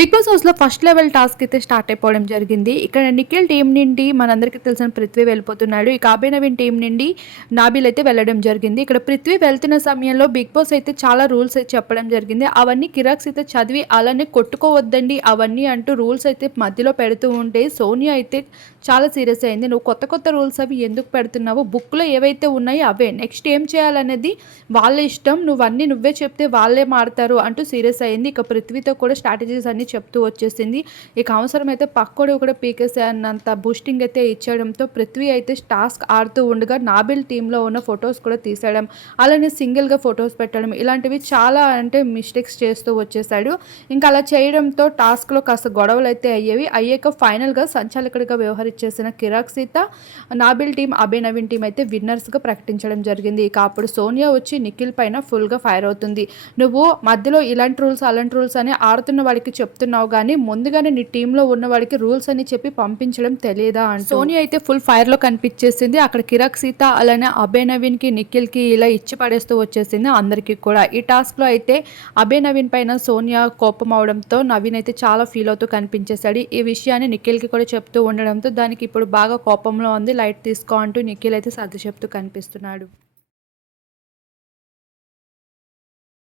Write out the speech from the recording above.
Big boss హౌస్లో first level task అయితే start అయిపోవడం జరిగింది. ఇక్కడ నిఖిల్ టీం నుండి మనందరికీ తెలిసిన పృథ్వీ వెళ్ళిపోతున్నాడు. ఇక అభయ్ నవీన్ టీం నుండి నాబిల్ అయితే వెళ్ళడం జరిగింది. ఇక్కడ పృథ్వీ వెళ్తున్న సమయంలో బిగ్ బాస్ అయితే చాలా రూల్స్ అయితే చెప్పడం జరిగింది. అవన్నీ కిరాక్స్ అయితే చదివి అలానే కొట్టుకోవద్దండి. అవన్నీ అంటూ రూల్స్ అయితే మధ్యలో పెడుతూ ఉంటే సోనియా అయితే చాలా సీరియస్ అయింది. నువ్వు కొత్త కొత్త రూల్స్ అవి ఎందుకు పెడుతున్నావో? బుక్లో ఏవైతే ఉన్నాయో అవే. నెక్స్ట్ ఏం చేయాలనేది వాళ్ళ ఇష్టం. నువ్వు అన్నీ నువ్వే చెప్తే వాళ్ళే మారుతారు అంటూ సీరియస్ అయింది. ఇక పృథ్వీతో కూడా స్ట్రాటజీస్ అన్ని చెప్తూ వచ్చేసింది. ఇక అవసరమైతే పక్కోడు కూడా పీకేసే అన్నంత బూస్టింగ్ అయితే ఇచ్చేయడంతో పృథ్వీ అయితే టాస్క్ ఆడుతూ ఉండగా నాబిల్ టీంలో ఉన్న ఫొటోస్ కూడా తీసేయడం అలానే సింగిల్గా ఫొటోస్ పెట్టడం ఇలాంటివి చాలా అంటే మిస్టేక్స్ చేస్తూ వచ్చేసాడు ఇంకా అలా చేయడంతో టాస్క్లో కాస్త గొడవలు అయితే అయ్యేవి. అయ్యాక ఫైనల్గా సంచాలకుడిగా వ్యవహరించేసిన కిరాక్ సీత నాబిల్ టీం అభయ్ నవీన్ టీం అయితే విన్నర్స్గా ప్రకటించడం జరిగింది. ఇక అప్పుడు సోనియా వచ్చి నిఖిల్ పైన ఫుల్గా ఫైర్ అవుతుంది. నువ్వు మధ్యలో ఇలాంటి రూల్స్ అలాంటి రూల్స్ అని ఆడుతున్న వాడికి చెప్తున్నావు కానీ ముందుగానే నీ టీంలో ఉన్న వాడికి రూల్స్ అని చెప్పి పంపించడం తెలియదా అని సోని అయితే ఫుల్ ఫైర్లో కనిపించేసింది. అక్కడ కిరాక్ సీత అలానే అభయ్ నవీన్కి నిఖిల్కి ఇలా ఇచ్చి పడేస్తూ వచ్చేసింది అందరికీ కూడా. ఈ టాస్క్లో అయితే అభయ్ నవీన్ పైన సోనియా కోపం అవడంతో నవీన్ అయితే చాలా ఫీల్ అవుతూ కనిపించేశాడు. ఈ విషయాన్ని నిఖిల్కి కూడా చెప్తూ ఉండడంతో దానికి ఇప్పుడు బాగా కోపంలో ఉంది. లైట్ తీసుకో అంటూ నిఖిల్ అయితే సర్ది చెప్తూ కనిపిస్తున్నాడు.